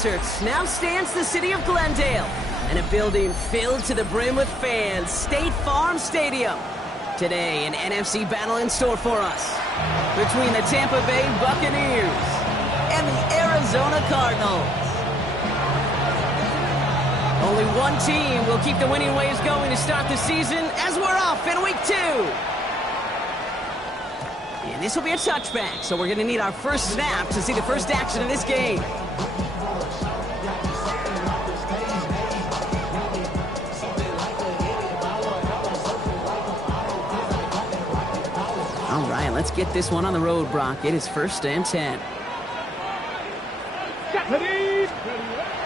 deserts, now stands the city of Glendale, and a building filled to the brim with fans, State Farm Stadium. Today, an NFC battle in store for us between the Tampa Bay Buccaneers and the Arizona Cardinals. Only one team will keep the winning waves going to start the season as we're off in week 2. And this will be a touchback, so we're going to need our first snap to see the first action of this game. All right, let's get this one on the road, Brock. It is 1st and 10.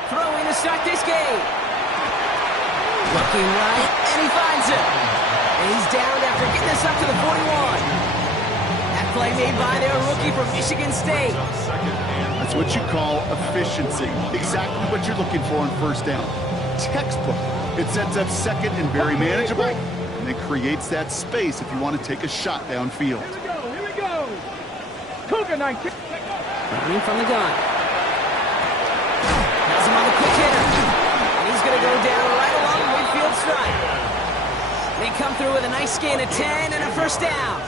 Throwing to start this game. Looking right, and he finds it. And he's down after getting this up to the 41. That play made by their rookie from Michigan State. That's what you call efficiency. Exactly what you're looking for on 1st down. Textbook. It sets up 2nd and very manageable, and it creates that space if you want to take a shot downfield. Here we go. Cougar 19. Running from the gun. Has him on the quick hitter. And he's going to go down right along the midfield stripe. They come through with a nice gain of 10 and a 1st down.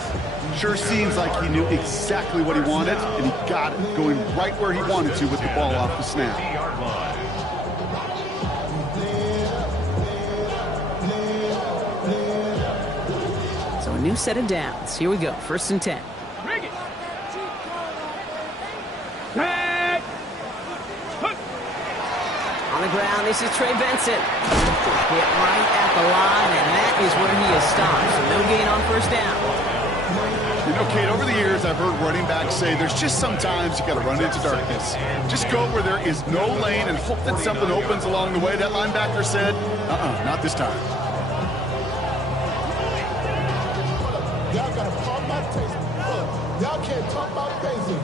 Sure seems like he knew exactly what he wanted, and he got it, going right where he wanted to with the ball off the snap. So a new set of downs. Here we go, 1st and 10. Bring it. On the ground, this is Trey Benson. Hit right at the line, and that is where he is stopped. So no gain on 1st down. You know, Kate, over the years, I've heard running backs say there's just sometimes you got to run into darkness. Just go where there is no lane and hope that something opens along the way. That linebacker said, not this time. Y'all got to talk about taste. Y'all can't talk about basic.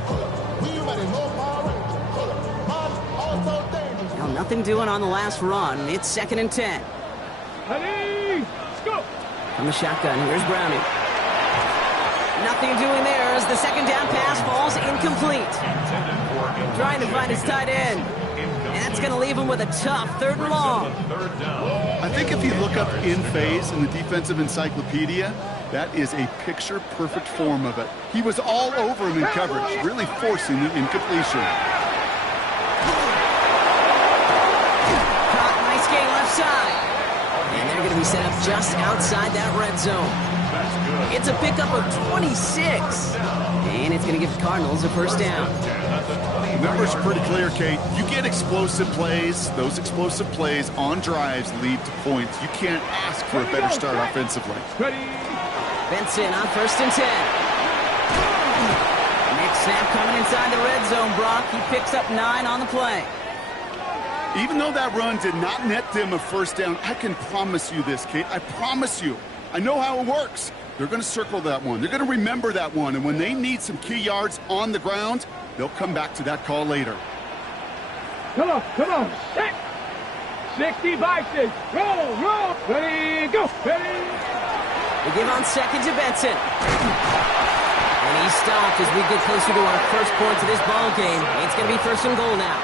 We already know power. Also dangerous. Now, nothing doing on the last run. It's 2nd and 10. Ready, let's go. From the shotgun, here's Browning. Nothing doing there as the 2nd down pass falls incomplete. Trying to find his tight end. And that's going to leave him with a tough 3rd and long. I think if you look up in phase in the defensive encyclopedia, that is a picture-perfect form of it. He was all over him in coverage, really forcing the incompletion. Caught, nice gain left side. And they're going to be set up just outside that red zone. It's a pickup of 26. And it's going to give the Cardinals a 1st down. The numbers are pretty clear, Kate. You get explosive plays. Those explosive plays on drives lead to points. You can't ask for a better start offensively. Ready. Benson on 1st and 10. Next snap coming inside the red zone, Brock. He picks up 9 on the play. Even though that run did not net them a 1st down, I can promise you this, Kate. I promise you. I know how it works. They're going to circle that one. They're going to remember that one. And when they need some key yards on the ground, they'll come back to that call later. Come on. Set. 60 vices. Roll. Ready, go. Ready. They give on 2nd to Benson. And he's stopped as we get closer to our first points of this ball game. It's going to be 1st and goal now.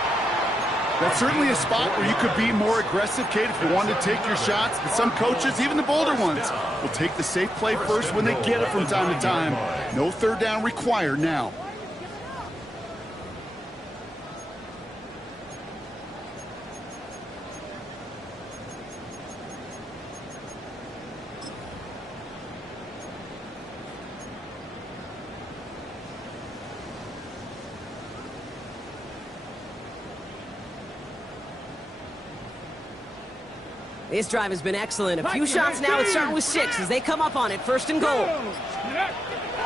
That's certainly a spot where you could be more aggressive, Kate, if you wanted to take your shots. But some coaches, even the bolder ones, will take the safe play first when they get it from time to time. No 3rd down required now. This drive has been excellent. A few shots now. It's starting with 6 as they come up on it. 1st and goal.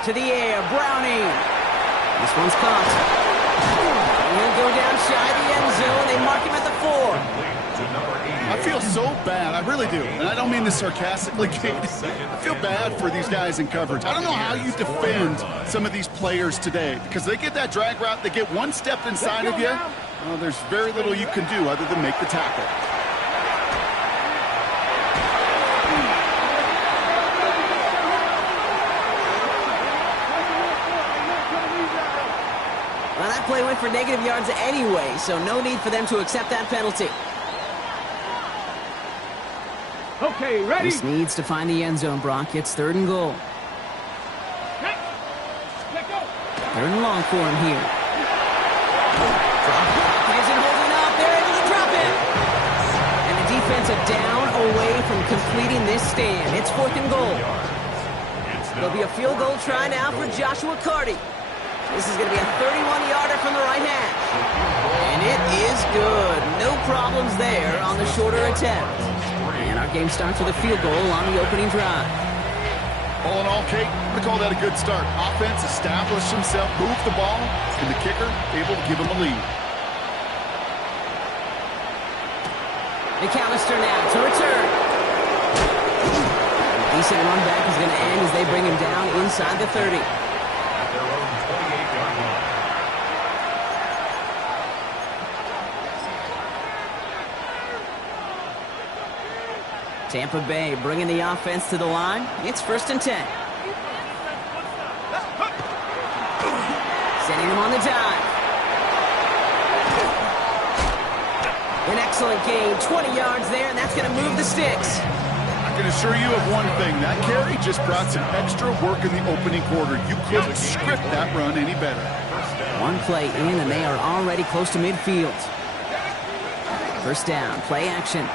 To the air, Browning. This one's caught. And he'll go down shy of the end zone. They mark him at the 4. I feel so bad. I really do. And I don't mean this sarcastically, Kate. I feel bad for these guys in coverage. I don't know how you defend some of these players today because they get that drag route. They get one step inside of you. Well, there's very little you can do other than make the tackle. Well, that play went for negative yards anyway, so no need for them to accept that penalty. Okay, ready? This needs to find the end zone, Brock. It's 3rd and goal. Let go. 3rd and long for him here. He isn't holding up. They're able to drop it. And the defense a down away from completing this stand. It's 4th and goal. There'll be a field goal try now for Joshua Carty. This is going to be a 31-yarder from the right hash. And it is good. No problems there on the shorter attempt. And our game starts with a field goal on the opening drive. All in all, Kate, I'm going to call that a good start. Offense established himself, moved the ball, and the kicker able to give him a lead. McAllister now to return. A decent run back is going to end as they bring him down inside the 30. Tampa Bay bringing the offense to the line. It's 1st and 10. Sending him on the dive. An excellent gain, 20 yards there, and that's going to move the sticks. I can assure you of one thing. That carry just brought some extra work in the opening quarter. You couldn't script that run any better. One play in, and they are already close to midfield. 1st down, play action.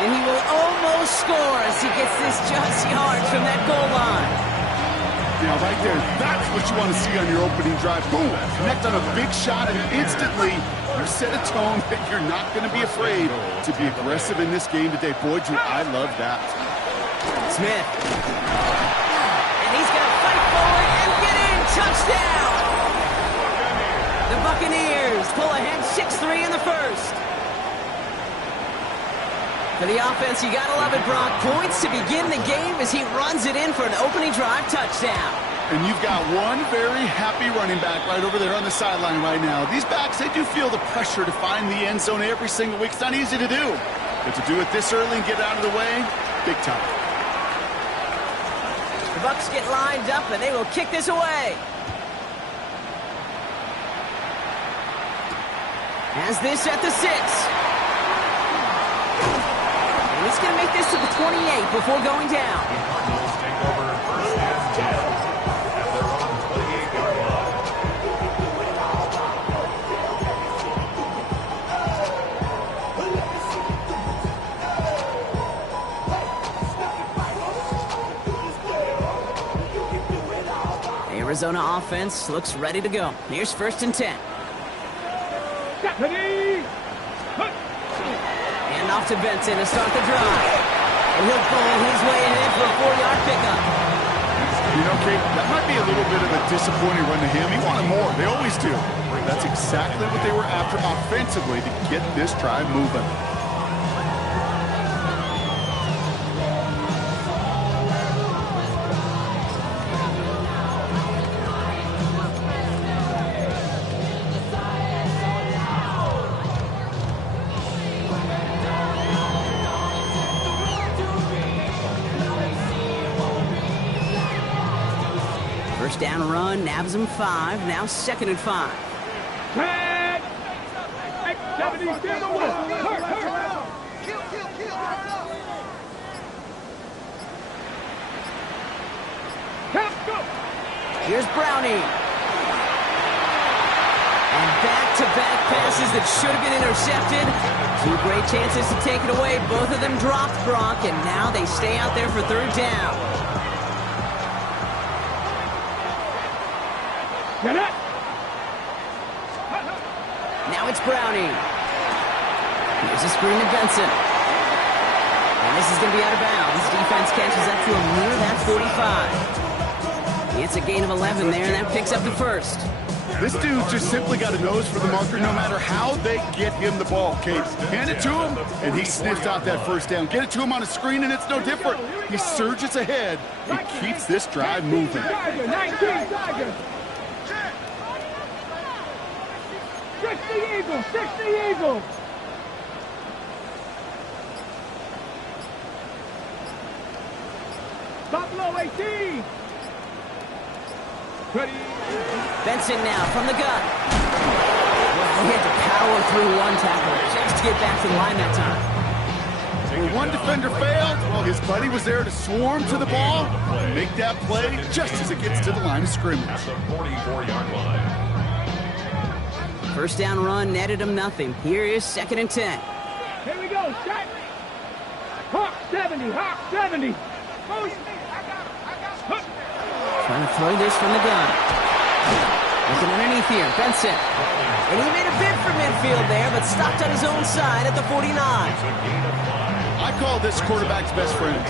And he will almost score as he gets this just yards from that goal line. Yeah, right there, that's what you want to see on your opening drive. Boom, connect on a big shot, and instantly you set a tone that you're not going to be afraid to be aggressive in this game today. Boy, Drew, I love that. Smith. And he's going to fight forward and get in. Touchdown! The Buccaneers pull ahead 6-3 in the first. For the offense, you gotta love it, Brock. Points to begin the game as he runs it in for an opening drive touchdown. And you've got one very happy running back right over there on the sideline right now. These backs, they do feel the pressure to find the end zone every single week. It's not easy to do. But to do it this early and get out of the way, big time. The Bucs get lined up, and they will kick this away. Has this at the 6. He's going to make this to the 28 before going down. Cardinals take over 1st and 10 at their own 28-yard line. Arizona offense looks ready to go. Here's 1st and 10. Stephanie! Off to Benson to start the drive. And he'll pull his way ahead for a 4-yard pickup. You know, Kate, that might be a little bit of a disappointing run to him. He wanted more. They always do. That's exactly what they were after offensively to get this drive moving. Down run, nabs him 5, now 2nd and 5. 10! 70, stand away! Hurt! Count, go! Here's Browning. And back-to-back passes that should have been intercepted. 2 great chances to take it away. Both of them dropped, Brock, and now they stay out there for 3rd down. Get it! Now it's Browning. Here's a screen to Benson. And this is going to be out of bounds. Defense catches up to him near that 45. It's a gain of 11 there, and that picks up the 1st. This dude just simply got a nose for the marker no matter how they get him the ball, Kate. Hand it to him, and he sniffs out that 1st down. Get it to him on a screen, and it's no different. He surges ahead and keeps this drive moving. 19 Tigers! 60 Eagles! 60 Eagles! Buffalo 18. Ready. Benson now from the gun. He had to power through one tackle just to get back to the line that time. Where one defender failed, well, his buddy was there to swarm to the ball and make that play just as it gets to the line of scrimmage. At the 44-yard line. First down run netted him nothing. Here is 2nd and 10. Here we go. Shot. Hawk 70. Hawk 70. Trying to throw this from the gun. Looking underneath here. Benson. And he made a bid for midfield there, but stopped on his own side at the 49. I call this quarterback's best friend.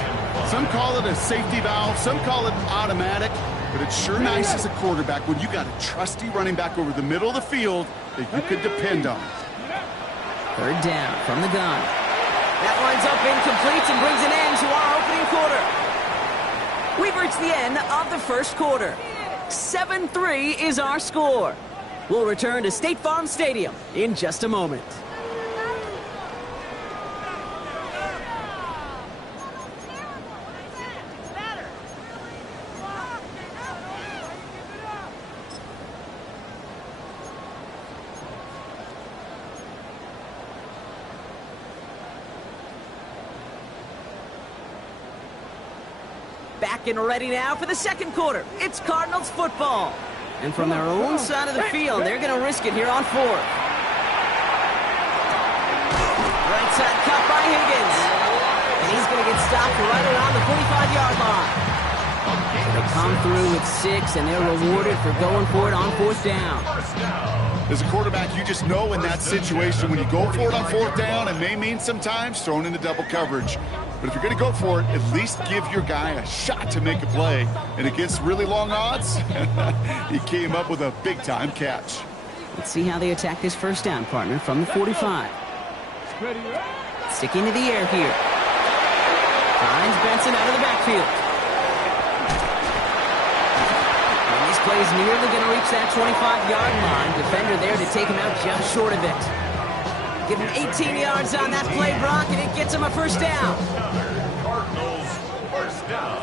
Some call it a safety valve, some call it automatic, but it's sure nice as a quarterback when you got a trusty running back over the middle of the field that you could depend on. 3rd down from the gun. That lines up incomplete and brings an end to our opening quarter. We've reached the end of the first quarter. 7-3 is our score. We'll return to State Farm Stadium in just a moment. Back and ready now for the second quarter. It's Cardinals football. And from their own side of the field, they're going to risk it here on 4th. Right side cut by Higgins. And he's going to get stopped right around the 45-yard line. So they come through with 6, and they're rewarded for going for it on 4th down. As a quarterback, you just know in that situation when you go for it on 4th down, it may mean sometimes throwing into double coverage. But if you're going to go for it, at least give your guy a shot to make a play. And against really long odds, he came up with a big-time catch. Let's see how they attack this first down, partner, from the 45. Sticking to the air here. Finds Benson out of the backfield. And this play is nearly going to reach that 25-yard line. Defender there to take him out just short of it. Give him 18 yards on that play, Brock, and it gets him a first down. Cardinals first down.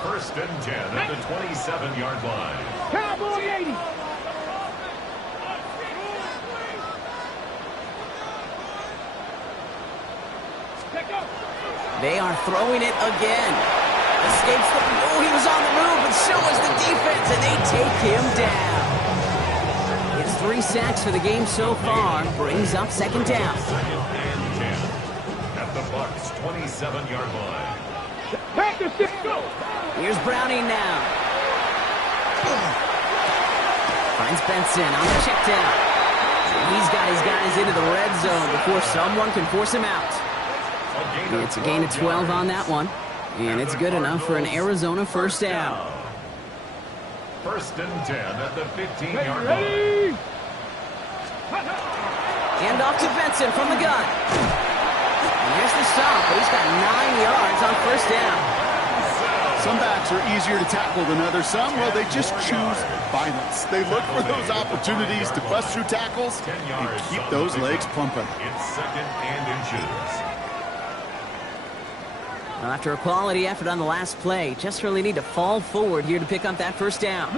1st and 10 at the 27-yard line. Cowboy 80. They are throwing it again. Escapes the... Oh, he was on the move, but so was the defense, and they take him down. It's 3 sacks for the game so far. Brings up 2nd down. 2nd and 10 at the Bucs 27-yard line. Back to 6. Go. Here's Browning now. Finds Benson on the check down. He's got his guys into the red zone before someone can force him out. It's a gain of 12 on that one. And it's good enough for an Arizona first down. 1st and 10 at the 15-yard line. Hand off to Benson from the gun. And here's the stop, but he's got 9 yards on first down. Some backs are easier to tackle than others. Some, well, they just choose violence. They look for those opportunities to bust through tackles and keep those legs pumping. It's 2nd and inches. After a quality effort on the last play, just really need to fall forward here to pick up that first down.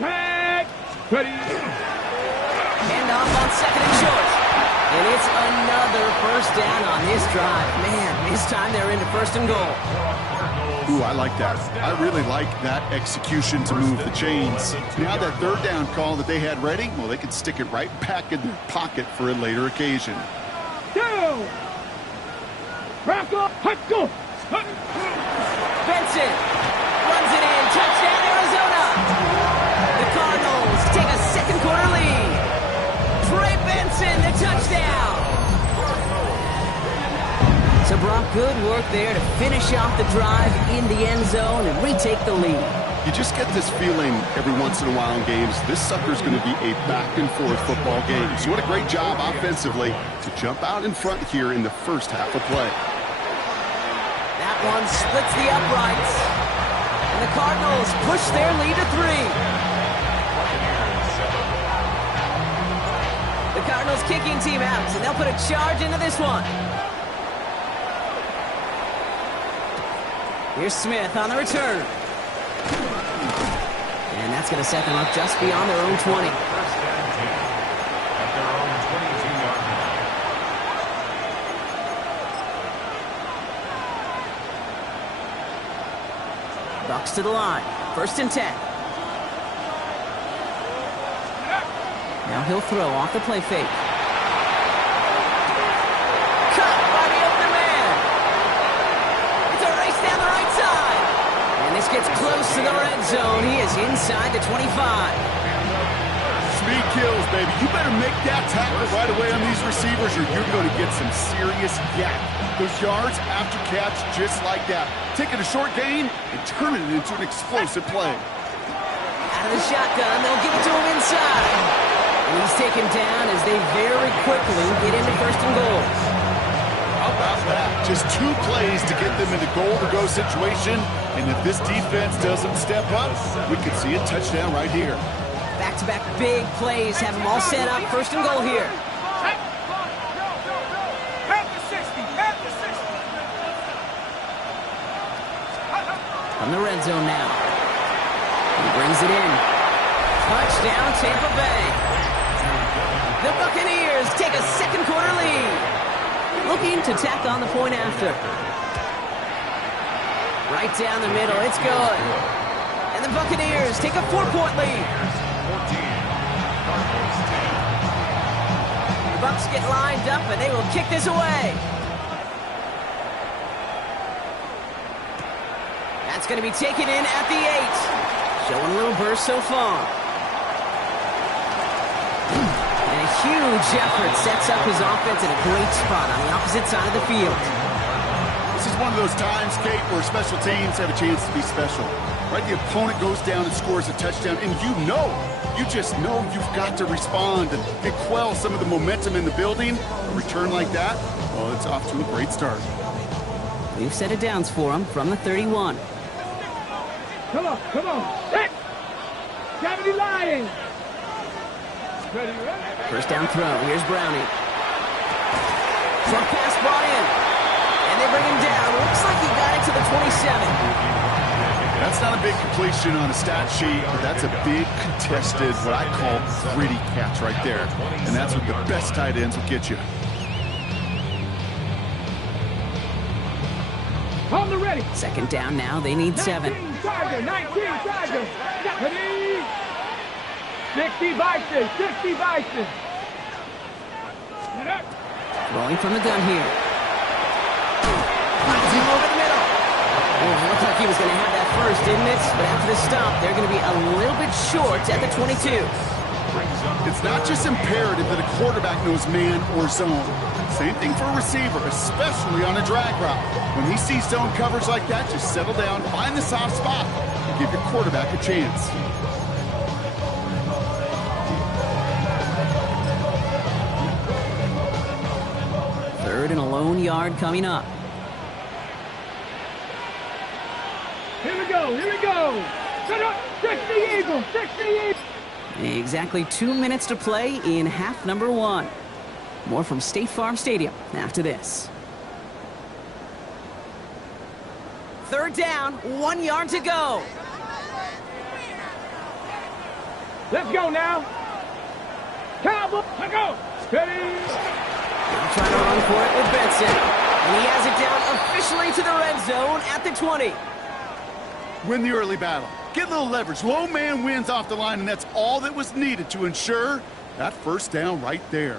Back. Ready. Hand off on 2nd and short. And it's another first down on this drive. Man, this time they're into 1st and goal. Ooh, I like that. I really like that execution to move the chains. Now that 3rd down call that they had ready, well, they could stick it right back in their pocket for a later occasion. Down. Back up. Hut, go. Benson runs it in. Touchdown, Arizona. The Cardinals take a second quarter lead. Trey Benson, the touchdown. So, Brock, good work there to finish off the drive in the end zone and retake the lead. You just get this feeling every once in a while in games, this sucker's going to be a back-and-forth football game. So what a great job offensively to jump out in front here in the first half of play. That one splits the uprights. And the Cardinals push their lead to 3. The Cardinals kicking team out, and they'll put a charge into this one. Here's Smith on the return. And that's going to set them up just beyond their own 20. First and 10 at their own 22-yard line. Bucks to the line. First and 10. Now he'll throw off the play fake. Cut by the open man. It's a race down the right side. And this gets close to the red zone. He is inside the 25. Speed kills, baby. You better make that tackle right away on these receivers or you're going to get some serious yak. Those yards after catch just like that. Taking a short gain and turning it into an explosive play. Out of the shotgun, they'll give it to him inside. And he's taken down as they very quickly get into first and goal. How about that? Just 2 plays to get them into goal-to-go situation. And if this defense doesn't step up, we could see a touchdown right here. Back-to-back big plays have them all set up. First and goal here. From the red zone now. He brings it in. Touchdown, Tampa Bay. The Buccaneers take a second quarter lead. Looking to tack on the point after. Right down the middle, it's good. And the Buccaneers take a 4-point lead. 14, Cardinals 10. The Bucs get lined up and they will kick this away. That's going to be taken in at the 8. Showing a little burst so far. And a huge effort sets up his offense in a great spot on the opposite side of the field. This is one of those times, Kate, where special teams have a chance to be special. Right? The opponent goes down and scores a touchdown, and you just know you've got to respond and quell some of the momentum in the building. A return like that, well, it's off to a great start. We've set it downs for him from the 31. Come on. Set. 70 Lions. First down throw. Here's Browning. Short pass brought in. And they bring him down. Looks like he got it to the 27. That's not a big completion on a stat sheet, but that's a big contested, what I call gritty catch right there. And that's what the best tight ends will get you. On the ready. Second down now. They need 7. 19 Tiger. 60 Bison. Throwing from the gun here. Deep over the middle. Oh, it looked like he was going to have that first, didn't it? But after the stop, they're going to be a little bit short at the 22. It's not just imperative that a quarterback knows man or zone. Same thing for a receiver, especially on a drag route. When he sees zone coverage like that, just settle down, find the soft spot, and give your quarterback a chance. Third and a lone yard coming up. Here we go. Set up. 60 Eagles. Exactly 2 minutes to play in half number 1. More from State Farm Stadium after this. Third down, 1 yard to go. Let's go now. Cowboy. Let's go. Steady. Now trying to run for it with Benson. And he has it down officially to the red zone at the 20. Win the early battle. Get a little leverage. Low man wins off the line, and that's all that was needed to ensure that first down right there.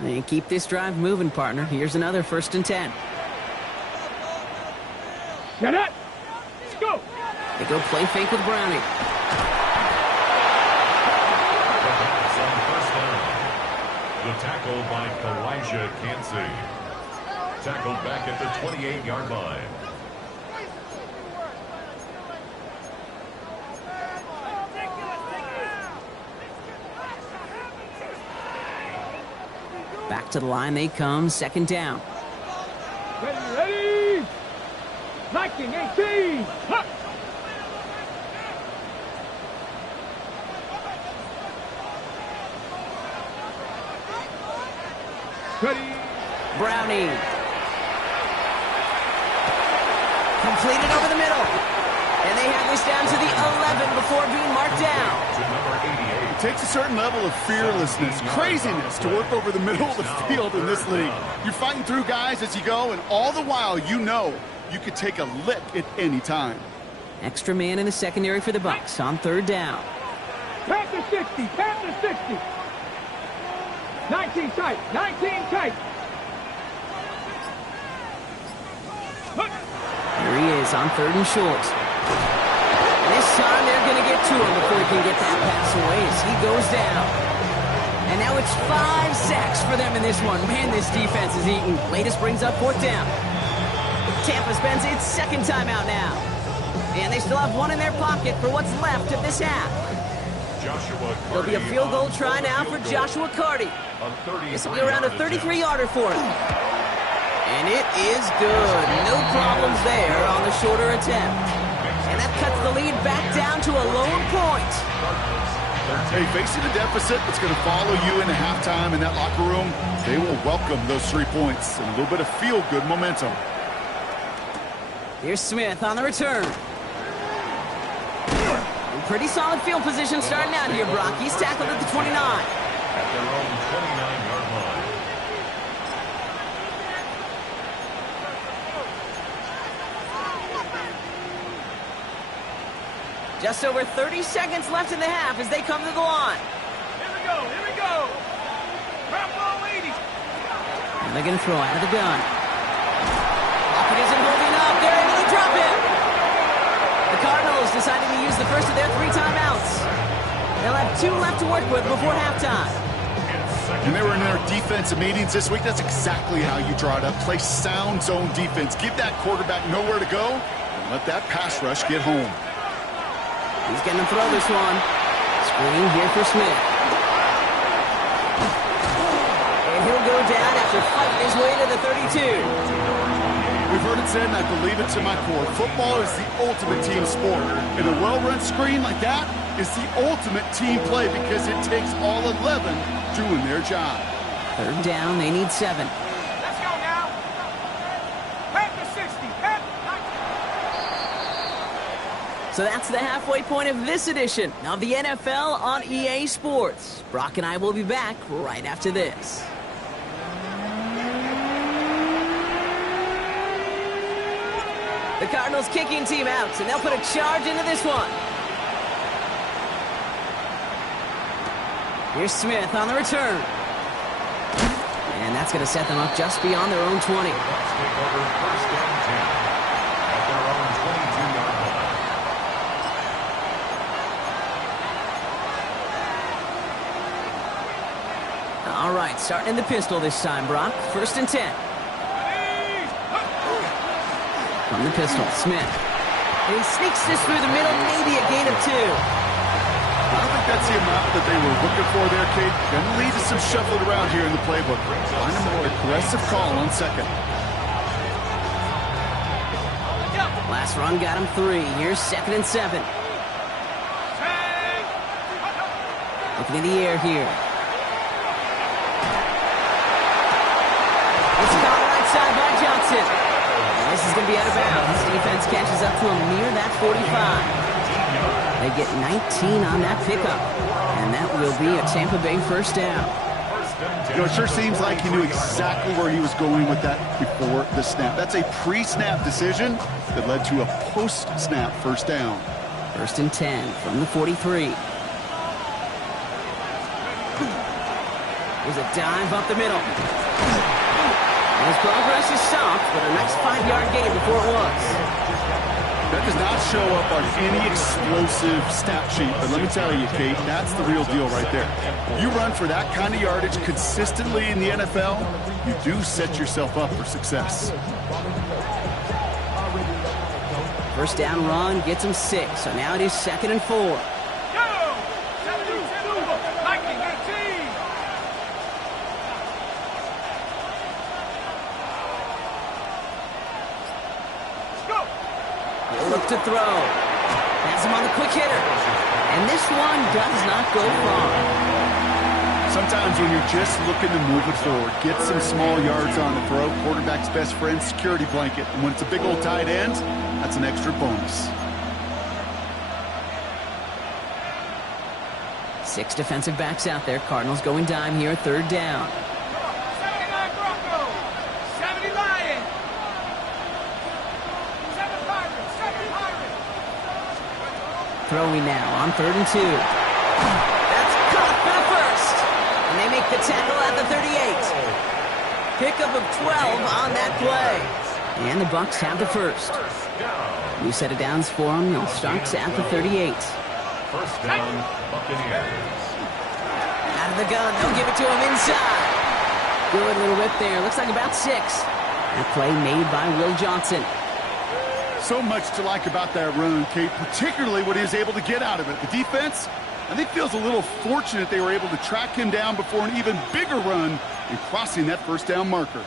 And keep this drive moving, partner. Here's another first and 10. Get up. Let's go. They go play fake with Browning. The tackle by Kalijah Kancey. Tackled back at the 28-yard line. Back to the line they come, second down. Ready. 1918. Huh. Ready. Browning. Completed over the middle. And they have this down to the 11 before being marked down. To number 88. It takes a certain level of fearlessness, craziness to work over the middle of the field in this league. You're fighting through guys as you go, and all the while you know you could take a lick at any time. Extra man in the secondary for the Bucs on 3rd down. Panther 60. Panther 60. 19 tight. 19 tight. Here he is on 3rd and short. And this time they're going to get to him before he can get that pass away as he goes down. And now it's 5 sacks for them in this one. Man, this defense is eating. Latest brings up 4th down. Tampa spends its 2nd timeout now. And they still have one in their pocket for what's left of this half. There'll be a field goal try now for Joshua Carty. This will be around a 33-yarder for him. And it is good. No problems there on the shorter attempt. And that cuts the lead back down to a lone point. Hey, facing a deficit that's going to follow you into halftime in that locker room, they will welcome those 3 points and a little bit of feel-good momentum. Here's Smith on the return. Pretty solid field position starting out here, Brock. He's tackled at the 29. At their own 29-yard line. Just over 30 seconds left in the half as they come to the line. Here we go. Here we go. Drop ball 80. And they're going to throw out of the gun. Lockett isn't holding up. They're able to drop it. The Cardinals decided to use the first of their 3 timeouts. They'll have 2 left to work with before halftime. When they were in their defensive meetings this week, that's exactly how you draw it up. Play sound zone defense. Give that quarterback nowhere to go and let that pass rush get home. He's going to throw this one. Screen here for Smith. And he'll go down after fighting his way to the 32. We've heard it said, and I believe it to my core, football is the ultimate team sport. And a well-run screen like that is the ultimate team play because it takes all 11 doing their job. 3rd down, they need 7. Let's go now. Panther 60. Panther 90. So that's the halfway point of this edition of the NFL on EA Sports. Brock and I will be back right after this. The Cardinals kicking team out, and they'll put a charge into this one. Here's Smith on the return. And that's going to set them up just beyond their own 20. Take over 1st and 10 at their own 22-yard line. All right, starting in the pistol this time, Brock. 1st and 10. From the pistol, Smith. And he sneaks this through the middle, maybe a gain of 2. I don't think that's the amount that they were looking for there, Kate. Going to lead to some shuffling around here in the playbook. Find a more aggressive call on 2nd. Last run got him 3. Here's 2nd and 7. Looking in the air here. It's caught right side by Johnson. And this is going to be out of bounds. Defense catches up to him near that 45. They get 19 on that pickup. And that will be a Tampa Bay 1st down. You know, it sure seems like he knew exactly where he was going with that before the snap. That's a pre-snap decision that led to a post-snap 1st down. 1st and 10 from the 43. There's a dive up the middle. And his progress is stopped, but a nice 5-yard gain before it was. That does not show up on any explosive stat sheet, but let me tell you, Kate, that's the real deal right there. You run for that kind of yardage consistently in the NFL, you do set yourself up for success. 1st down run gets him 6, so now it is 2nd and 4. Go! 72, 19, 19. Go! He'll look to throw. Has him on the quick hitter. And this one does not go far. Sometimes when you're just looking to move it forward, get some small yards on the throw, quarterback's best friend, security blanket. And when it's a big old tight end, that's an extra bonus. 6 defensive backs out there. Cardinals going dime here, 3rd down. 79 Broncos, 70 Lions, 7 Pirates, 7 Pirates. Throwing now on 3rd and 2. That's caught for the first. And they make the tackle at the 38. Pickup of 12 on that play. And the Bucs have the first. New set of downs for them. They'll start at the 38. First down, Buccaneers. Out of the gun, they'll give it to him inside. Good little whip there. Looks like about 6. That play made by Will Johnson. So much to like about that run, Kate, particularly what he was able to get out of it. The defense, I think, feels a little fortunate they were able to track him down before an even bigger run and crossing that first down marker.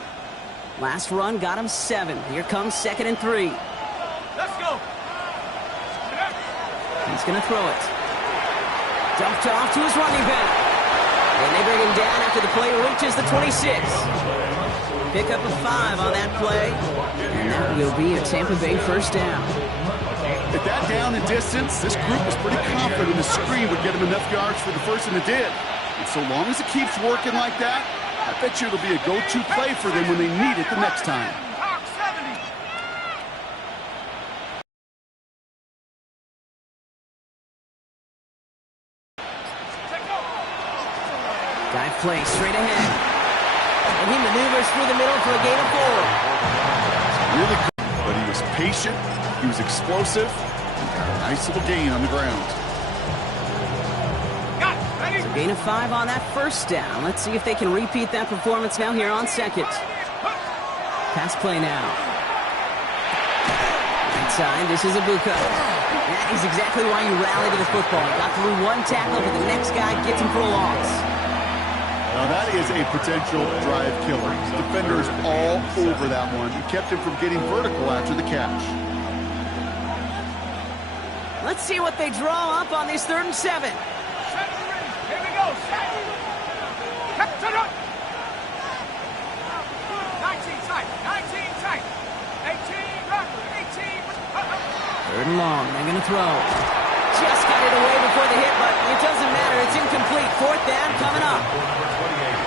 Last run got him 7. Here comes 2nd and 3. Let's go. He's going to throw it. Dumped off to his running back. And they bring him down after the play reaches the 26. Pickup of 5 on that play. And that will be a Tampa Bay first down. At that down and distance, this group was pretty confident the screen would get him enough yards for the first, and it did. And so long as it keeps working like that, I bet you it'll be a go-to play for them when they need it the next time. Hawk 70. Dive play straight ahead. And he maneuvers through the middle for a gain of 4. Really good, but he was patient, he was explosive, and got a nice little gain on the ground. Got it. Ready? So gain of 5 on that first down. Let's see if they can repeat that performance now here on 2nd. Pass play now. Inside, this is Ibuka. That is exactly why you rally to the football. Got through one tackle, but the next guy gets him for a loss. Now that is a potential drive killer. Defenders all over that one. He kept him from getting vertical after the catch. Let's see what they draw up on this 3rd and 7. Here we go. 19 tight. 19 tight. 18 Rocker. 18. 3rd and long. They're going to throw. Just got it away before the hit, but it doesn't matter. It's incomplete. 4th down coming up.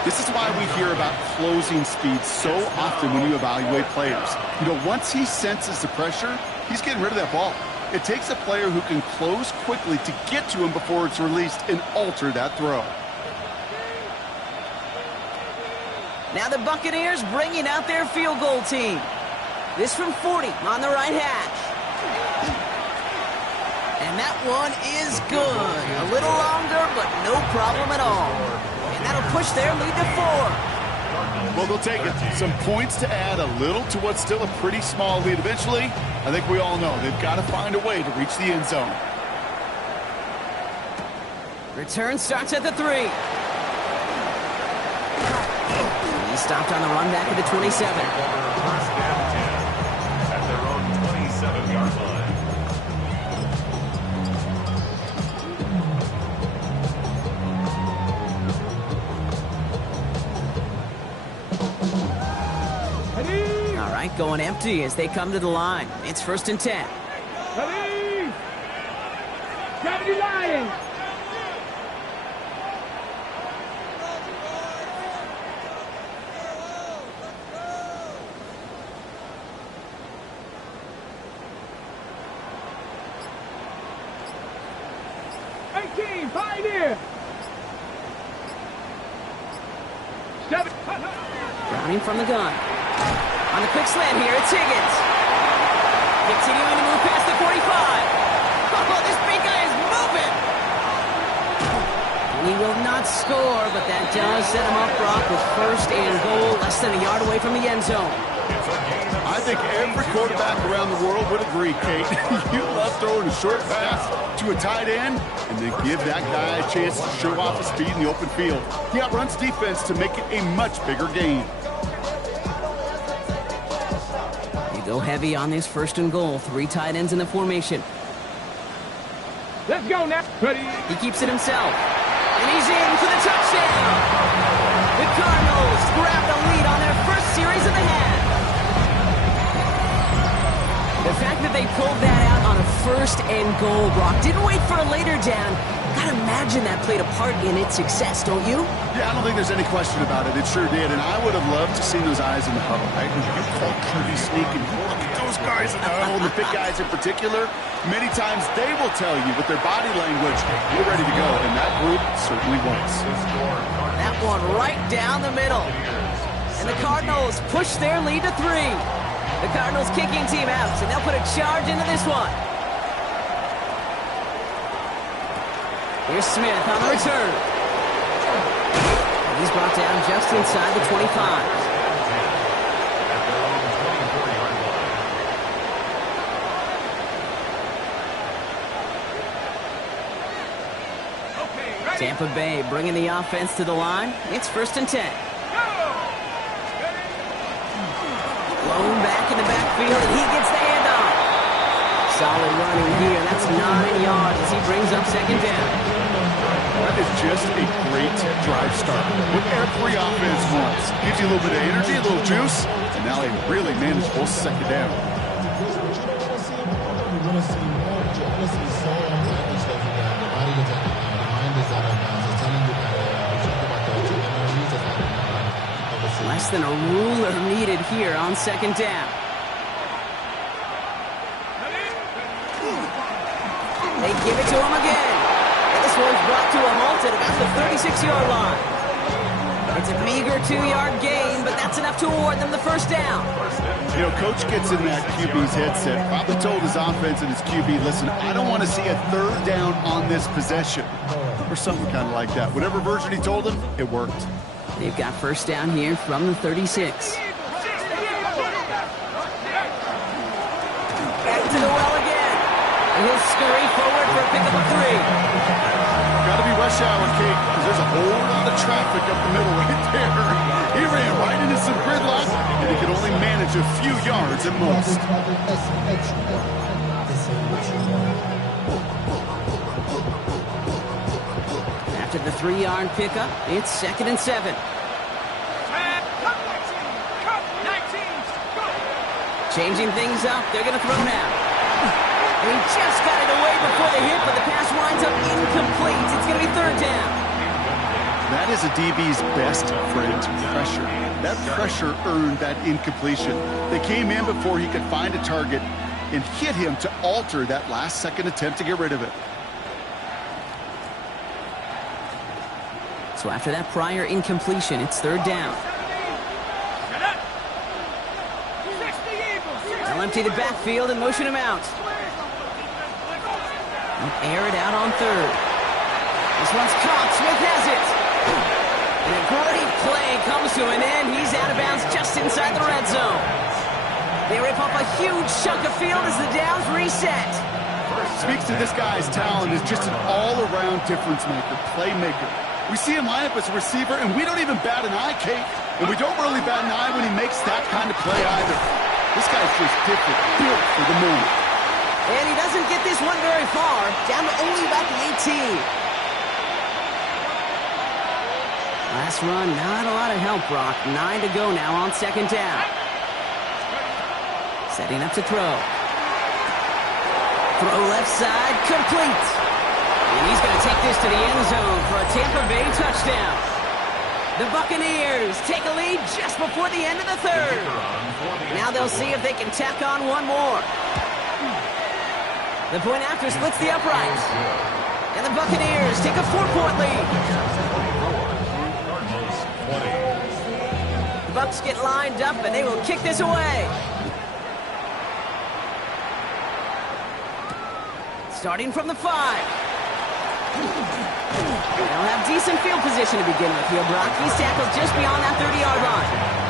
This is why we hear about closing speed so often when you evaluate players. You know, once he senses the pressure, he's getting rid of that ball. It takes a player who can close quickly to get to him before it's released and alter that throw. Now the Buccaneers bringing out their field goal team. This from 40 on the right hash. And that one is good. A little longer, but no problem at all. And that'll push their lead to 4. Well, they'll take it. Some points to add a little to what's still a pretty small lead. Eventually, I think we all know they've got to find a way to reach the end zone. Return starts at the 3. He stopped on the run back at the 27. First down 10 at their own 27-yard line. All right, going empty as they come to the line. It's 1st and 10. Ready? 70 Lions. Pioneer. 7. Browning from the gun. On the quick slant here, it's Higgins. Continuing to move past the 45. Oh, this big guy is moving. And he will not score, but that does set him up, Brock, with 1st and goal, less than a yard away from the end zone. I I think every quarterback around the world would agree, Kate. You love throwing a short pass to a tight end and then give that guy a chance to show off his speed in the open field. He outruns defense to make it a much bigger gain. You go heavy on this 1st and goal. 3 tight ends in the formation. Let's go now. Ready? He keeps it himself. And he's in for the touchdown. The Cardinals grab the lead on their first series of the half. The fact that they pulled that out on a first and goal, Brock, didn't wait for a later down. Gotta imagine that played a part in its success, don't you? Yeah, I don't think there's any question about it. It sure did, and I would have loved to see those eyes in the huddle, right? You call QB sneaking. Look at those guys in the huddle, and the big guys in particular. Many times they will tell you with their body language, we're ready to go, and that group certainly was. That one right down the middle. And the Cardinals push their lead to 3. The Cardinals kicking team out, and they'll put a charge into this one. Here's Smith on the return. He's brought down just inside the 25. Tampa Bay bringing the offense to the line. It's 1st and 10. Blown back in the backfield, and he gets the handoff. Solid running here. That's 9 yards as he brings up 2nd down. That is just a great drive start. What every offense wants. Gives you a little bit of energy, a little juice, and now a really manageable 2nd down. Less than a ruler needed here on 2nd down. They give it to him again. This one's brought to a halt at about the 36-yard line. It's a meager 2-yard gain, but that's enough to award them the 1st down. You know, Coach gets in that QB's headset. Probably told his offense and his QB, listen, I don't want to see a 3rd down on this possession. Or something kind of like that. Whatever version he told him, it worked. They've got 1st down here from the 36. Back to the well again. And he'll scurry forward for a pickup of 3. Got to be rush hour, Kate, because there's a whole lot of traffic up the middle right there. He ran right into some gridlock, and he could only manage a few yards at most. After the 3-yard pickup, it's 2nd and 7. Changing things up, they're going to throw now. He just got it away before the hit, but the pass winds up incomplete. It's going to be 3rd down. That is a DB's best friend, pressure. That pressure earned that incompletion. They came in before he could find a target and hit him to alter that last-second attempt to get rid of it. So after that prior incompletion, it's 3rd down. They'll empty the backfield and motion him out. They'll air it out on 3rd. This one's caught. Smith has it. And a great play comes to an end. He's out of bounds just inside the red zone. They rip off a huge chunk of field as the downs reset. Speaks to this guy's talent as just an all-around difference maker, playmaker. We see him line up as a receiver, and we don't even bat an eye, Kate. And we don't really bat an eye when he makes that kind of play either. This guy's just different, built for the moment. And he doesn't get this one very far, down to only about the 18. Last run, not a lot of help, Brock. 9 to go now on 2nd down. Setting up to throw. Throw left side, complete. And he's going to take this to the end zone for a Tampa Bay touchdown. The Buccaneers take a lead just before the end of the 3rd. Now they'll see if they can tack on one more. The point after splits the uprights. And the Buccaneers take a 4-point lead. The Bucs get lined up and they will kick this away. Starting from the 5. They'll have decent field position to begin with here, Brock. He's tackled just beyond that 30-yard line.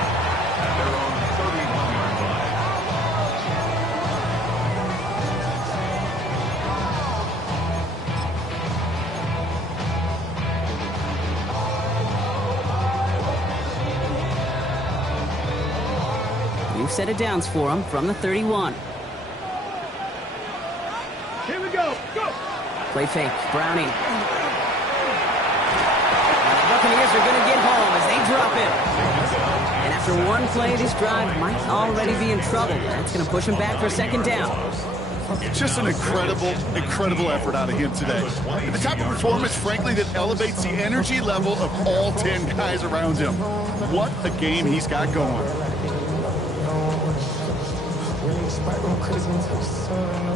We've set it downs for him from the 31. Here we go. Go. Play fake. Browning. Buccaneers are going to get home as they drop him. And after one play, this drive might already be in trouble. That's going to push him back for second down. Just an incredible effort out of him today. And the type of performance, frankly, that elevates the energy level of all 10 guys around him. What a game he's got going.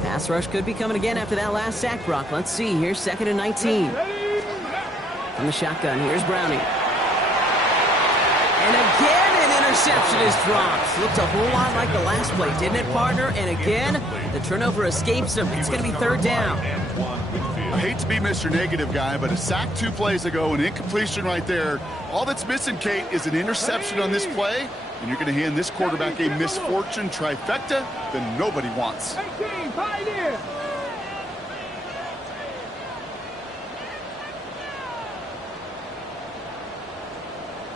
Pass rush could be coming again after that last sack, Brock. Let's see. Here's 2nd and 19. From the shotgun, here's Browning. And again, an interception is dropped. Looked a whole lot like the last play, didn't it, partner? And again, the turnover escapes him. It's going to be 3rd down. I hate to be Mr. Negative guy, but a sack 2 plays ago, an incompletion right there. All that's missing, Kate, is an interception on this play, and you're going to hand this quarterback a misfortune trifecta that nobody wants. 18, Pioneer.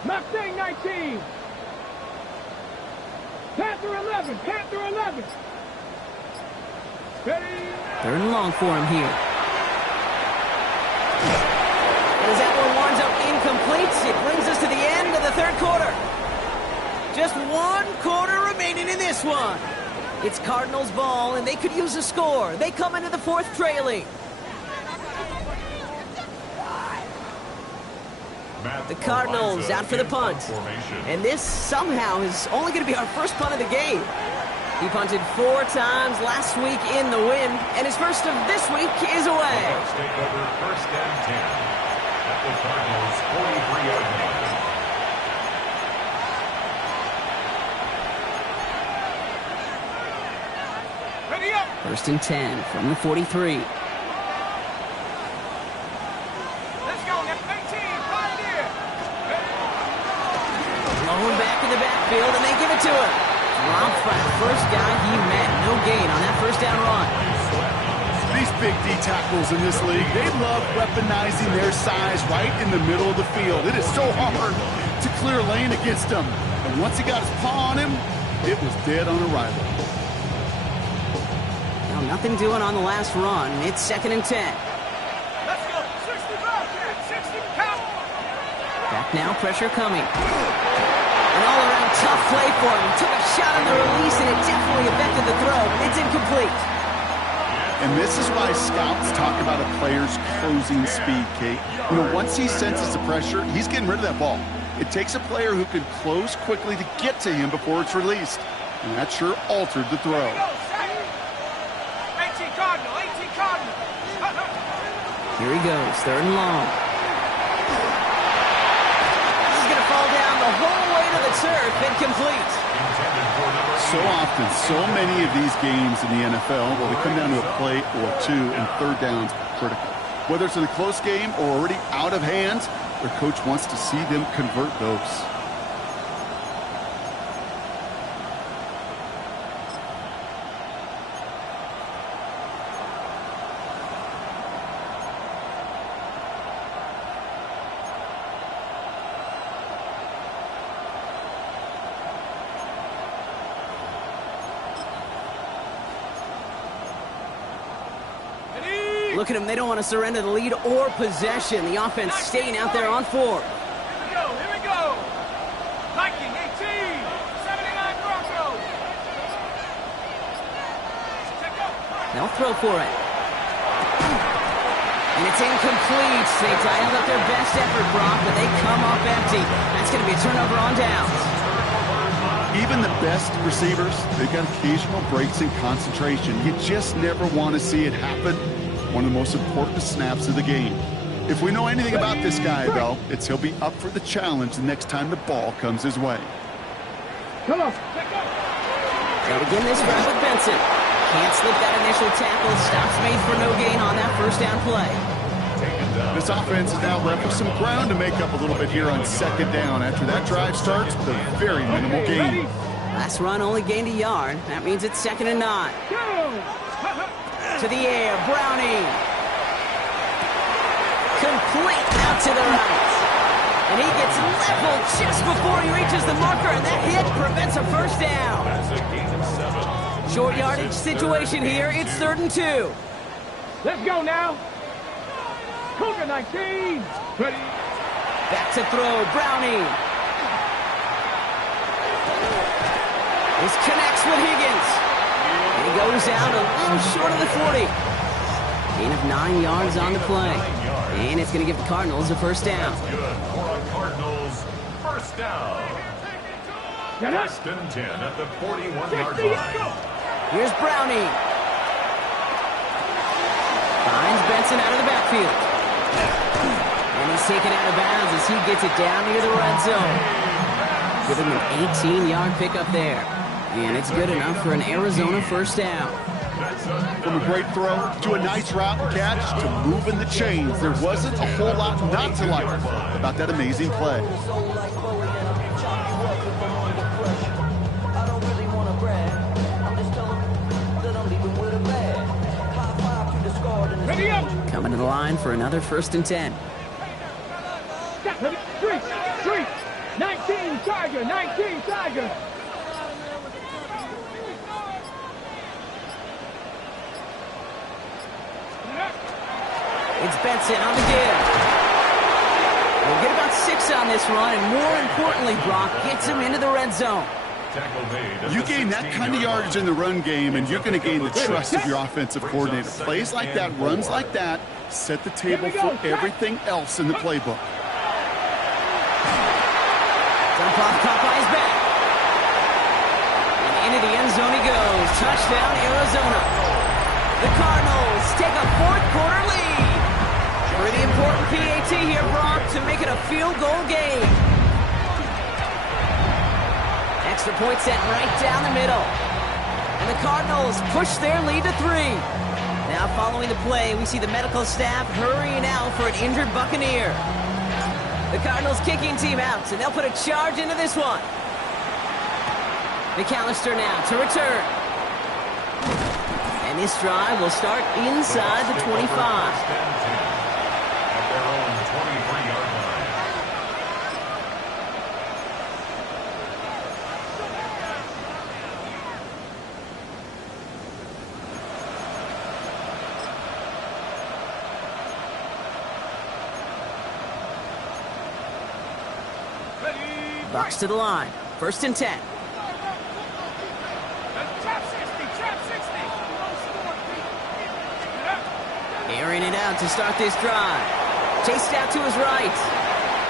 Mustang 19. Panther 11. Panther 11. Ready. 3rd and long for him here. And as that one winds up incomplete, it brings us to the end of the 3rd quarter. Just 1 quarter remaining in this one. It's Cardinals ball, and they could use a score. They come into the 4th trailing. The Cardinals out for the punt. And this somehow is only going to be our first punt of the game. He punted 4 times last week in the win, and his first of this week is away. Let's take over 1st and 10 at the Cardinals' 43-yard line. Ready up. 1st and 10 from the 43. Let's go. That's 18, Pioneer. Thrown back in the backfield, and they give it to him. Dropped by the first guy he met. No gain on that 1st down run. These big D tackles in this league, they love weaponizing their size right in the middle of the field. It is so hard to clear lane against them. And once he got his paw on him, it was dead on arrival. Now nothing doing on the last run. It's 2nd and 10. Let's go. 60 Bobcat. 60 count. Back now, pressure coming. An all-around tough play for him. He took a shot on the release, and it definitely affected the throw. It's incomplete. And this is why scouts talk about a player's closing speed, Kate. You know, once he senses the pressure, he's getting rid of that ball. It takes a player who can close quickly to get to him before it's released. And that sure altered the throw. 18 Cardinal. 18 Cardinal. Here he goes, 3rd and long. This is going to fall down the whole way to the turf and complete. So often, so many of these games in the NFL, well, they come down to a play or 2, and 3rd downs are critical. Whether it's in a close game or already out of hand, their coach wants to see them convert those. Look at them. They don't want to surrender the lead or possession. The offense staying out there on 4. Here we go. Viking 18. 79 Broncos. They'll throw for it. And it's incomplete. They dialed up their best effort, Brock, but they come up empty. That's going to be a turnover on downs. Even the best receivers, they've got occasional breaks in concentration. You just never want to see it happen. One of the most important snaps of the game. If we know anything about this guy, though, it's he'll be up for the challenge the next time the ball comes his way. Come on. They'll begin this drive with Benson. Can't slip that initial tackle. Stops made for no gain on that 1st down play. This offense is now left with some ground to make up a little bit here on 2nd down after that drive starts with a very minimal gain. Last run only gained a yard. That means it's 2nd and 9. To the air, Browning. Complete out to the right. And he gets leveled just before he reaches the marker, and that hit prevents a 1st down. Short yardage situation here. It's 3rd and 2. Let's go now. Cougar 19. Ready. Back to throw, Browning. This connects with Higgins. And he goes out a little short of the 40. Gain of 9 yards on the play. And it's going to give the Cardinals a first down. Good for a Cardinals first down. First and 10 at the 41-yard line. Here's Browning. Finds Benson out of the backfield. And he's taken out of bounds as he gets it down near the red zone. Giving him an 18-yard pickup there. And it's good enough for an Arizona first down. From a great throw to a nice route and catch to moving the chains, there wasn't a whole lot not to like about that amazing play. Coming to the line for another first and 10. Street. 19 Tiger. It's Benson on the give. We'll get about 6 on this run, and more importantly, Brock gets him into the red zone. You gain that kind of yardage in the run game, and you're going to gain the trust of your offensive coordinator. Plays like that, runs like that, set the table for everything else in the playbook. Dump off caught by his back. And into the end zone he goes. Touchdown, Arizona. The Cardinals take a fourth-quarter lead. Pretty important PAT here, Brock, to make it a field goal game. Extra point set right down the middle. And the Cardinals push their lead to 3. Now following the play, we see the medical staff hurrying out for an injured Buccaneer. The Cardinals kicking team out, and they'll put a charge into this one. McAllister now to return. And this drive will start inside the 25. At their own 23-yard line. Bucks to the line. First and 10. Airing it out to start this drive. Chased out to his right.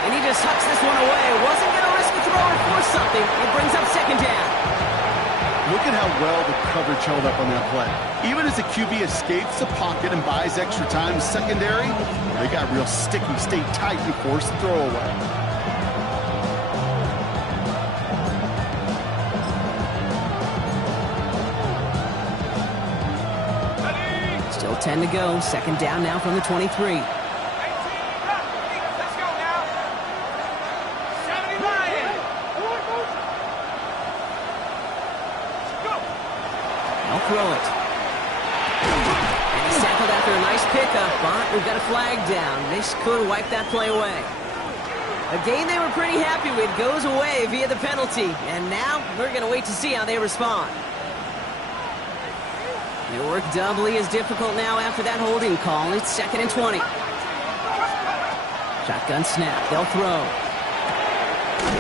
And he just hucks this one away. Wasn't going to risk a throw or force something. It brings up second down. Look at how well the coverage held up on that play. Even as the QB escapes the pocket and buys extra time secondary, they got real sticky, stayed tight, and forced the throw away. Still 10 to go. Second down now from the 23. They'll throw it. And he's tackled after a nice pickup, but we've got a flag down. This could wipe that play away. A game they were pretty happy with goes away via the penalty. And now we're going to wait to see how they respond. Their work doubly as difficult now after that holding call. It's second and 20. Shotgun snap. They'll throw.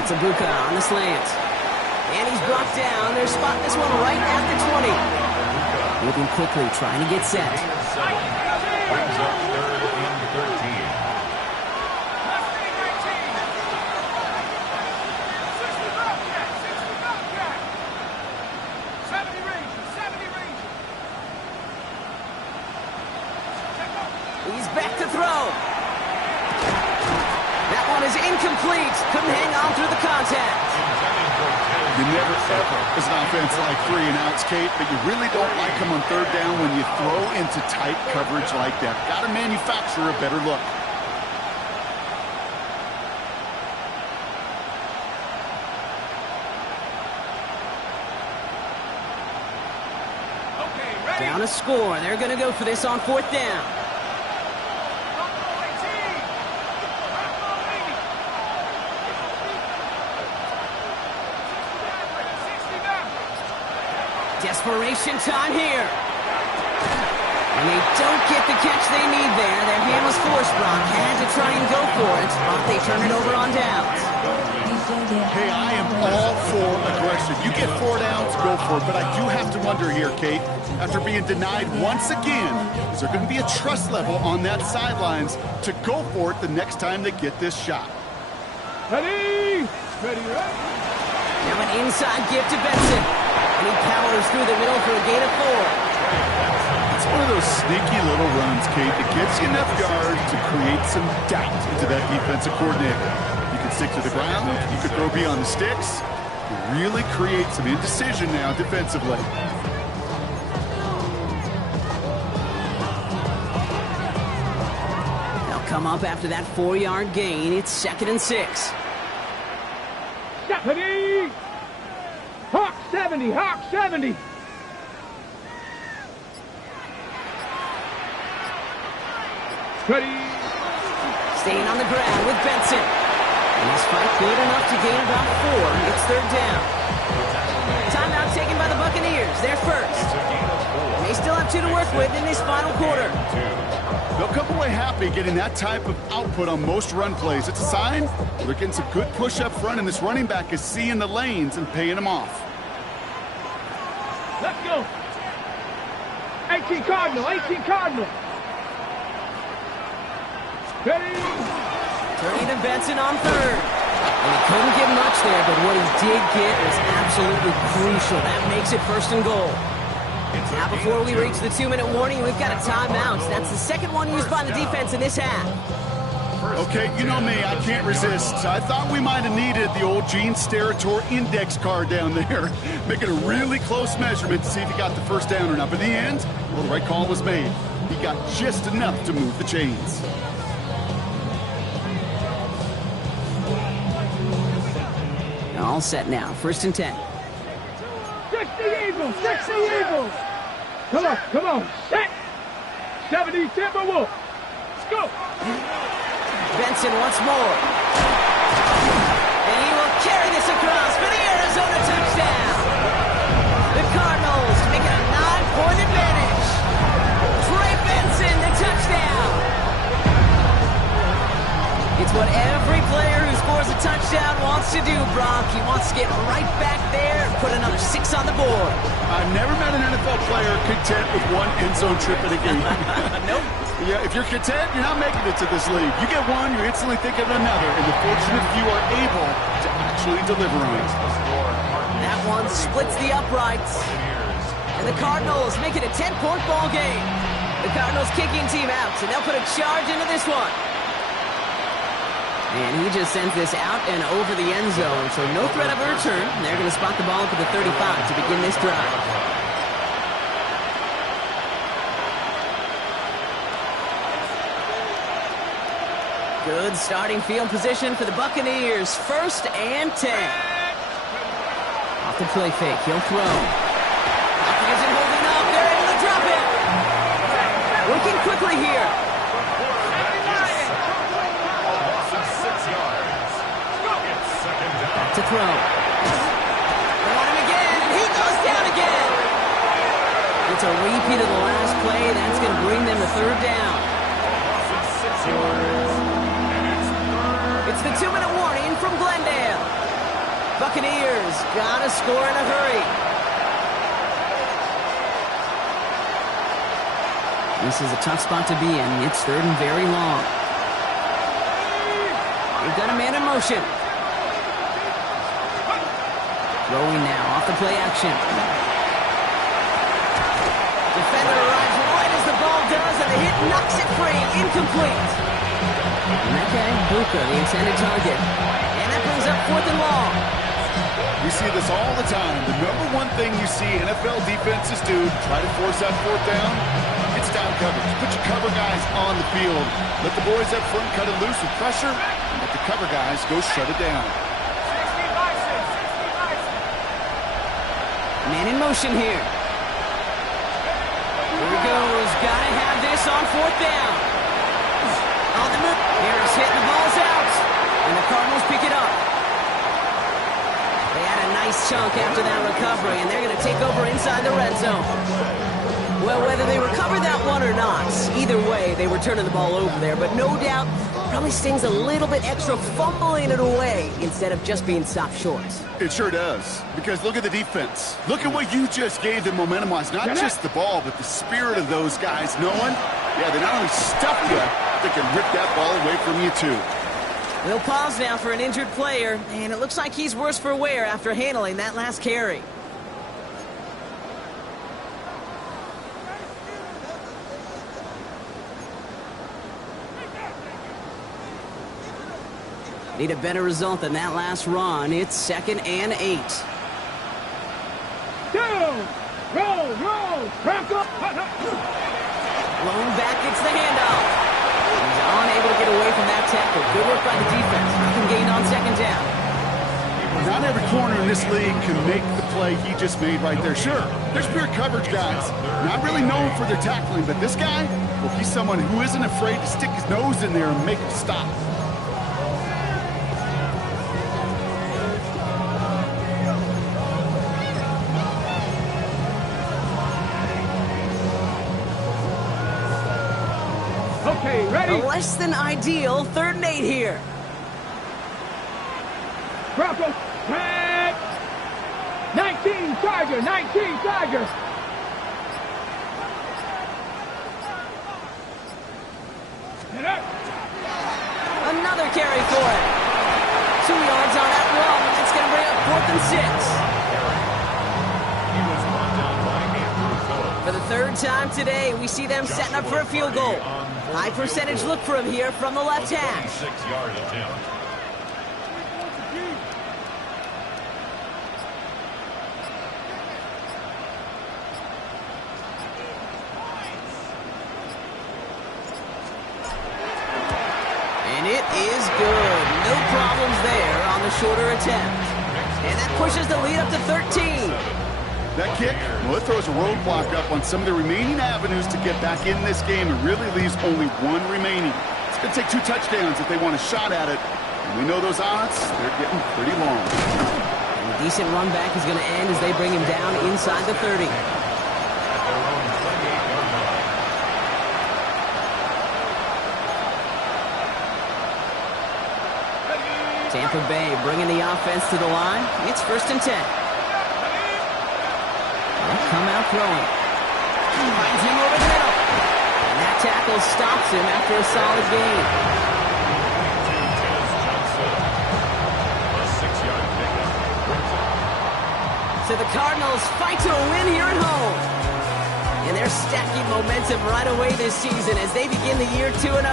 It's Ibuka on the slant. And he's brought down. They're spotting this one right at the 20. Moving quickly, trying to get set. Brings up third and 13. He's back to throw. That one is incomplete. Couldn't hang on through the contact. You never ever, as an offense, like 3 and outs, Kate, but you really don't like them on third down when you throw into tight coverage like that. Got to manufacture a better look. Down a score. They're going to go for this on fourth down. Desperation time here. And they don't get the catch they need there. Their hand was forced, Brock. Had to try and go for it, but they turn it over on downs. Hey, I am all for aggression. You get 4 downs, go for it. But I do have to wonder here, Kate, after being denied once again, is there going to be a trust level on that sidelines to go for it the next time they get this shot? Ready? Ready, ready. Now an inside give to Benson. And he powers through the middle for a gain of 4. It's one of those sneaky little runs, Kate, that gives you enough yards to create some doubt into that defensive coordinator. You can stick to the ground, you could throw beyond the sticks, you really create some indecision now defensively. They'll come up after that 4-yard gain. It's 2nd and 6. Stephanie! Hawk 70, Hawk 70. Ready? Staying on the ground with Benson. And his fight good enough to gain about 4. It's 3rd down. Timeout taken by the Buccaneers. They're first. And they still have 2 to work with in this final quarter. They'll come away happy getting that type of output on most run plays. It's a sign they're getting some good push up front, and this running back is seeing the lanes and paying them off. Let's go. 18 Cardinal, 18 Cardinal. Ready? Turning to Benson on 3rd. And he couldn't get much there, but what he did get was absolutely crucial. That makes it 1st and goal. Now before we reach the 2-minute warning, we've got a timeout. That's the 2nd one used by the defense in this half. Okay, you know me, I can't resist. I thought we might have needed the old Gene Steratore index card down there. Making a really close measurement to see if he got the 1st down or not. But in the end, well, the right call was made. He got just enough to move the chains. All set now. 1st and 10. 60 Eagles, 60 Eagles. Come on, set. 70 Timberwolves. Let's go. Benson once more. And he will carry this across for the Arizona touchdown. The Cardinals make it a 9-point advantage. Trey Benson, the touchdown. It's what every player who scores a touchdown wants to do, Brock. He wants to get right back there and put another 6 on the board. I've never met an NFL player content with one end zone trip in a game. Nope. Yeah, if you're content, you're not making it to this league. You get one, you're instantly thinking of another, and the fortunate few are able to actually deliver on it. That one splits the uprights. And the Cardinals make it a 10-point ball game. The Cardinals kicking team out, and they'll put a charge into this one. And he just sends this out and over the end zone, so no threat of a return. They're going to spot the ball up at the 35 to begin this drive. Good starting field position for the Buccaneers. 1st and 10. Off the play fake, he'll throw. Falcon isn't holding up. They're able to drop it. Working quickly here. Back to throw. They want him again, and he goes down again. It's a repeat of the last play. That's going to bring them to 3rd down. It's the 2-minute warning from Glendale. Buccaneers got to score in a hurry. This is a tough spot to be in. It's 3rd and very long. They've got a man in motion. Throwing now off the play action. Defender arrives right as the ball does, and the hit knocks it free. Incomplete. And that guy, Buka, the intended target. And that brings up 4th and long. We see this all the time. The number one thing you see NFL defenses do to try to force that 4th down, it's down coverage. Put your cover guys on the field. Let the boys up front cut it loose with pressure, and let the cover guys go shut it down. Man in motion here. Here he goes. Gotta have this on 4th down. On the move. Harris hitting the ball's out. And the Cardinals pick it up. They had a nice chunk after that recovery, and they're going to take over inside the red zone. Well, whether they recover that one or not, either way, they were turning the ball over there. But no doubt, probably stings a little bit extra fumbling it away instead of just being stopped short. It sure does, because look at the defense. Look at what you just gave them momentum-wise. Not just the ball, but the spirit of those guys knowing, yeah, they not only stuffed you, they can rip that ball away from you, too. We'll pause now for an injured player, and it looks like he's worse for wear after handling that last carry. Need a better result than that last run. It's 2nd and 8. Down. Roll. Crack up. Lone back gets the handoff. He's unable to get away from that tackle. Good work by the defense. Nothing gained on 2nd down. Not every corner in this league can make the play he just made right there. Sure, there's pure coverage guys. Not really known for their tackling, but this guy, well, he's someone who isn't afraid to stick his nose in there and make it stop. Okay, ready? A less than ideal 3rd and 8 here. Broncos, tag. 19 Charger. Get up. Another carry for it. 2 yards on that run. It's going to bring up 4th and 6. He was brought down by Andrew Phillips. For the 3rd time today, we see them setting up for a field goal. High percentage look for him here from the left hash. 6-yard attempt. And it is good. No problems there on the shorter attempt. And that pushes the lead up to 13. That kick, well, it throws a roadblock up on some of the remaining avenues to get back in this game and really leaves only one remaining. It's going to take 2 touchdowns if they want a shot at it. And we know those odds, they're getting pretty long. And a decent run back is going to end as they bring him down inside the 30. Tampa Bay bringing the offense to the line. It's 1st and 10. They'll come out throwing. Finds him over the middle. And that tackle stops him after a solid gain. A 6-yard pickup. So the Cardinals fight to a win here at home. And they're stacking momentum right away this season as they begin the year 2-0.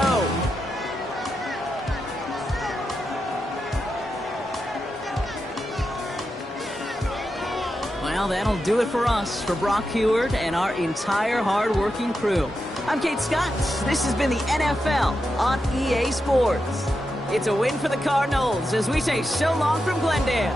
Well, that'll do it for us, for Brock Huard and our entire hard-working crew. I'm Kate Scott. This has been the NFL on EA Sports. It's a win for the Cardinals as we say so long from Glendale.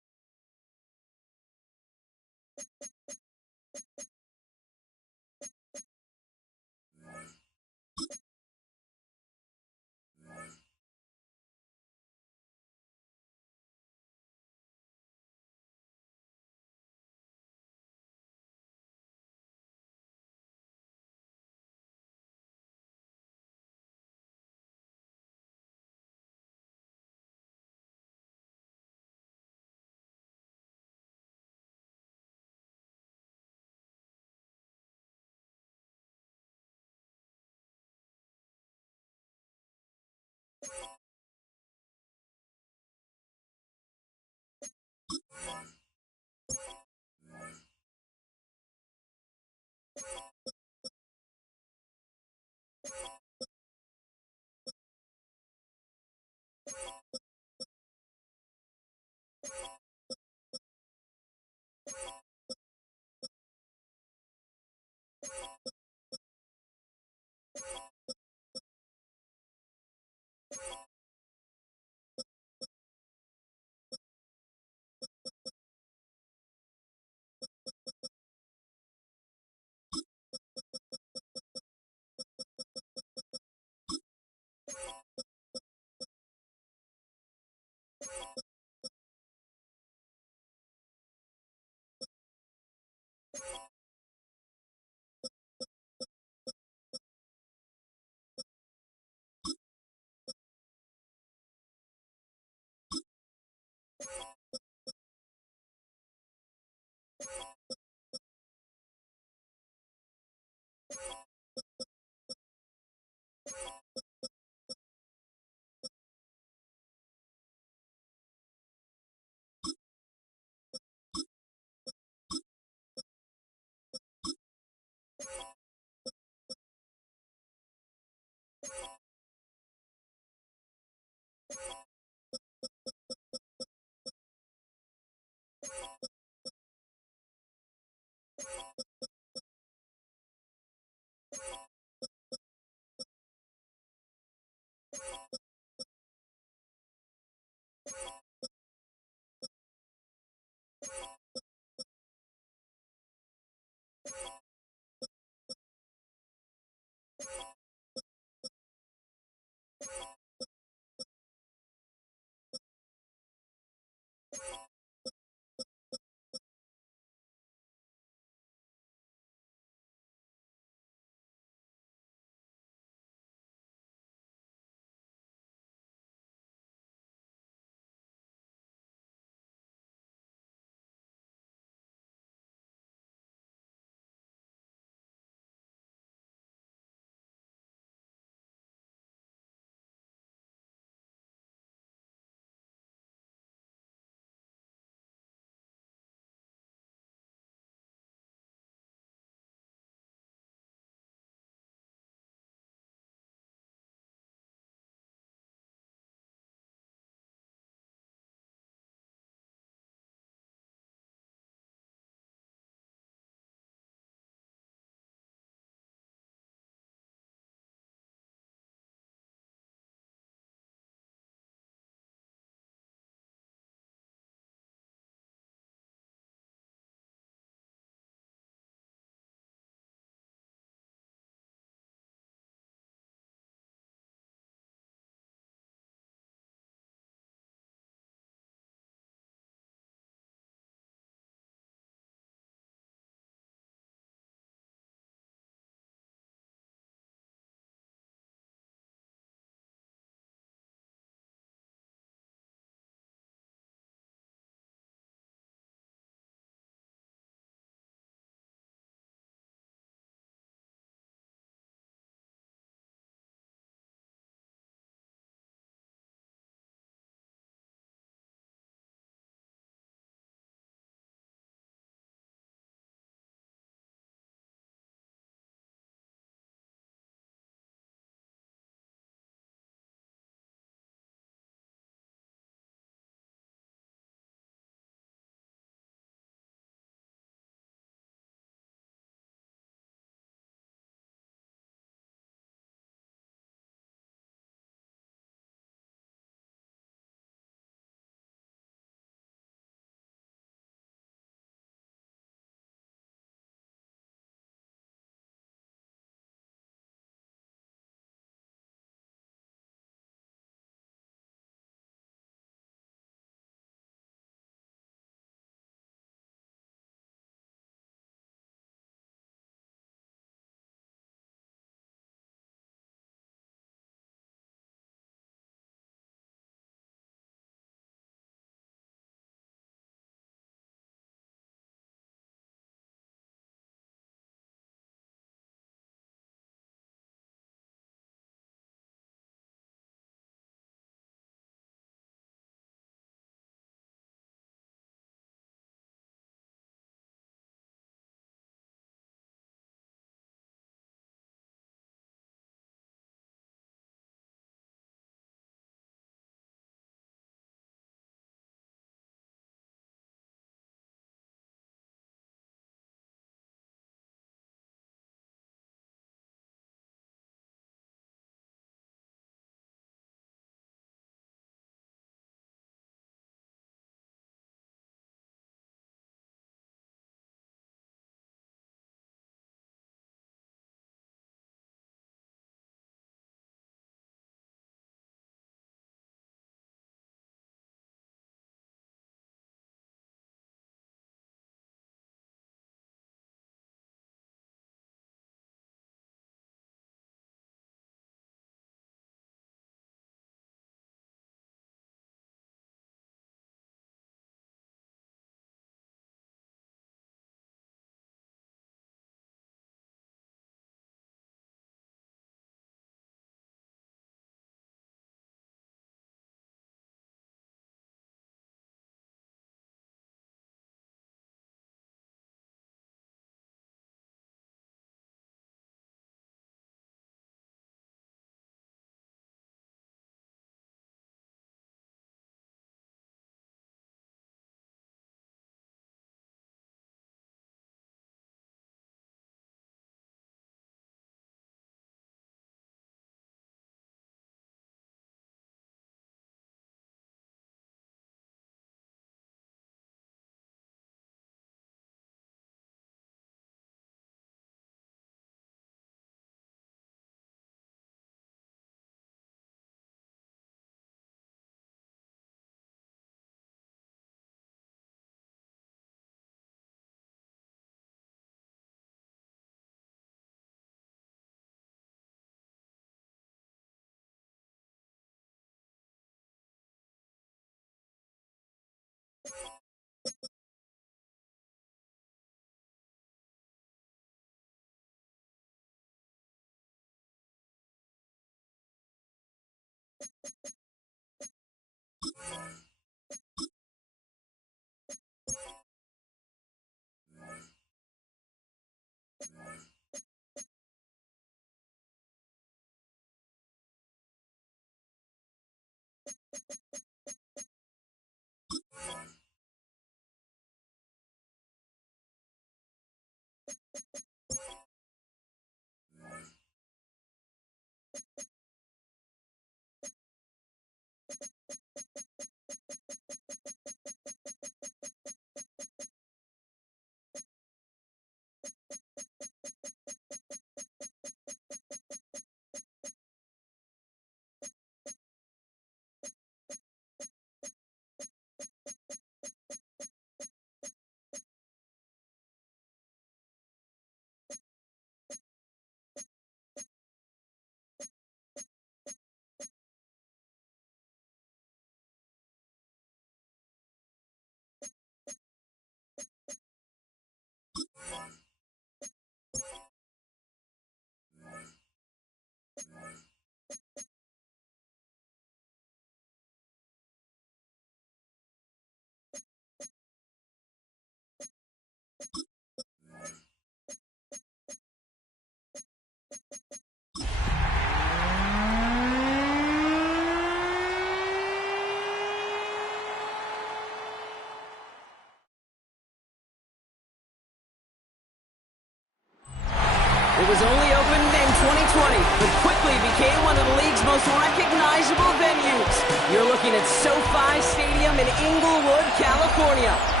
It was only opened in 2020, but quickly became one of the league's most recognizable venues. You're looking at SoFi Stadium in Inglewood, California.